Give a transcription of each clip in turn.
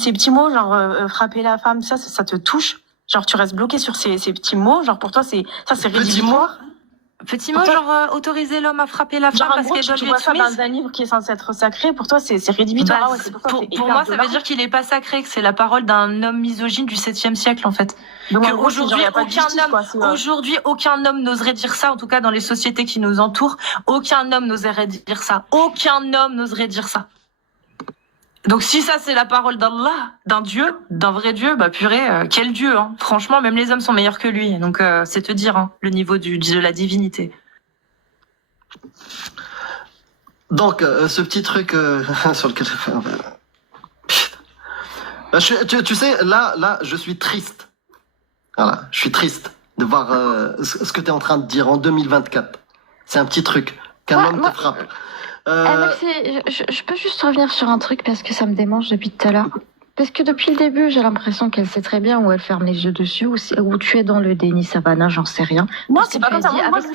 ces petits mots, genre frapper la femme, ça te touche. Genre tu restes bloqué sur ces petits mots. Genre pour toi c'est rédhibitoire. Petit mot, genre autoriser l'homme à frapper la femme parce qu'elle doit lui être soumise. Tu vois ça dans un livre qui est censé être sacré, pour toi c'est rédhibitoire. Pour moi, ça veut dire qu'il est pas sacré, que c'est la parole d'un homme misogyne du 7e siècle en fait. Aujourd'hui, aucun homme n'oserait dire ça, en tout cas dans les sociétés qui nous entourent, aucun homme n'oserait dire ça. Aucun homme n'oserait dire ça. Donc si ça c'est la parole d'Allah, d'un Dieu, d'un vrai Dieu, bah purée, quel Dieu, hein. Franchement, même les hommes sont meilleurs que lui. Donc c'est te dire hein, le niveau de la divinité. Donc ce petit truc sur lequel j'ai fait... tu sais, là, je suis triste. Voilà, je suis triste de voir ce que tu es en train de dire en 2024. C'est un petit truc qu'un homme te frappe. Je peux juste revenir sur un truc parce que ça me démange depuis tout à l'heure. Parce que depuis le début, j'ai l'impression qu'elle sait très bien où elle ferme les yeux dessus, où tu es dans le déni, Savannah, j'en sais rien. Non, c'est pas comme ça. Moi, je vous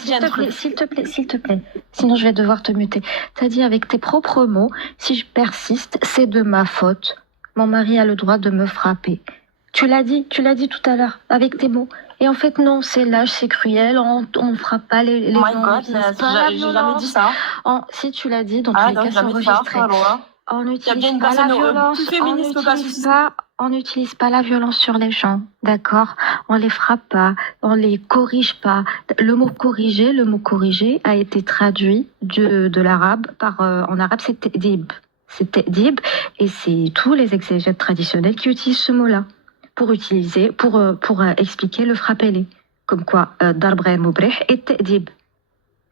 dis un truc. S'il te plaît. Sinon, je vais devoir te muter. T'as dit avec tes propres mots, si je persiste, c'est de ma faute. Mon mari a le droit de me frapper. Tu l'as dit tout à l'heure, avec tes mots. Et en fait, non, c'est lâche, c'est cruel, on ne frappe pas les gens. Oh my God, j'ai jamais dit ça. Si tu l'as dit, donc les cas sont enregistrés. On n'utilise pas la violence. On n'utilise pas la violence sur les gens, d'accord? On les frappe pas, on les corrige pas. Le mot corriger a été traduit de l'arabe en arabe, c'est ta'dib. C'est ta'dib, et c'est tous les exégètes traditionnels qui utilisent ce mot-là pour expliquer le frappez-les. Comme quoi, darb ghayr mubrih et ta'dib.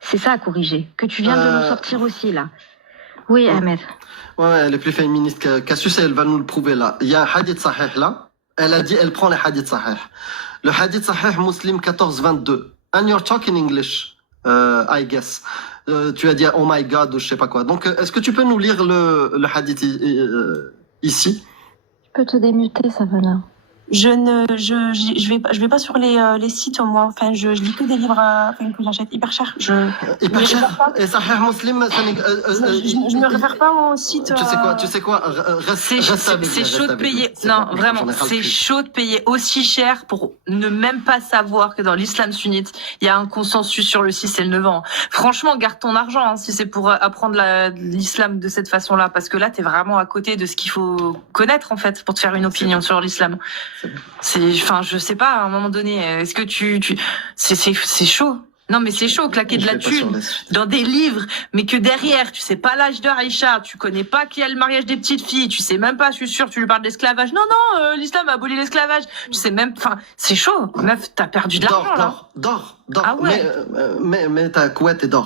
C'est ça à corriger, que tu viens de nous sortir aussi là. Oui, Ahmed. Ouais, elle est plus féministe qu'Assus, elle va nous le prouver là. Il y a un hadith sahih là. Elle a dit, elle prend les hadiths sahih. Le hadith sahih Muslim 14-22. And you're talking English, I guess. Tu as dit oh my God ou je sais pas quoi. Donc, est-ce que tu peux nous lire le hadith ici? Je peux te démuter, Savannah. Je vais pas sur les sites moi. Enfin, je lis que des livres que j'achète hyper cher. Hyper cher. Et Sahih Muslim, je me réfère pas au site. Tu sais quoi, c'est chaud de payer. Non, vraiment, c'est chaud de payer aussi cher pour ne même pas savoir que dans l'islam sunnite, il y a un consensus sur le 6 et le 9 ans. Franchement, garde ton argent hein, si c'est pour apprendre l'islam de cette façon-là, parce que là, t'es vraiment à côté de ce qu'il faut connaître en fait pour te faire une opinion sur l'islam. Je sais pas, à un moment donné, est-ce que c'est chaud. Non, mais c'est chaud, claquer de la thune dans des livres, mais que derrière, tu sais pas l'âge de Aïcha, tu connais pas qu'il y a le mariage des petites filles, tu sais même pas, je suis sûre, tu lui parles d'esclavage. Non, l'islam a aboli l'esclavage. Tu sais même, c'est chaud. Meuf, t'as perdu de l'argent, là. Dors. Ah ouais. Mais ta couette est d'or.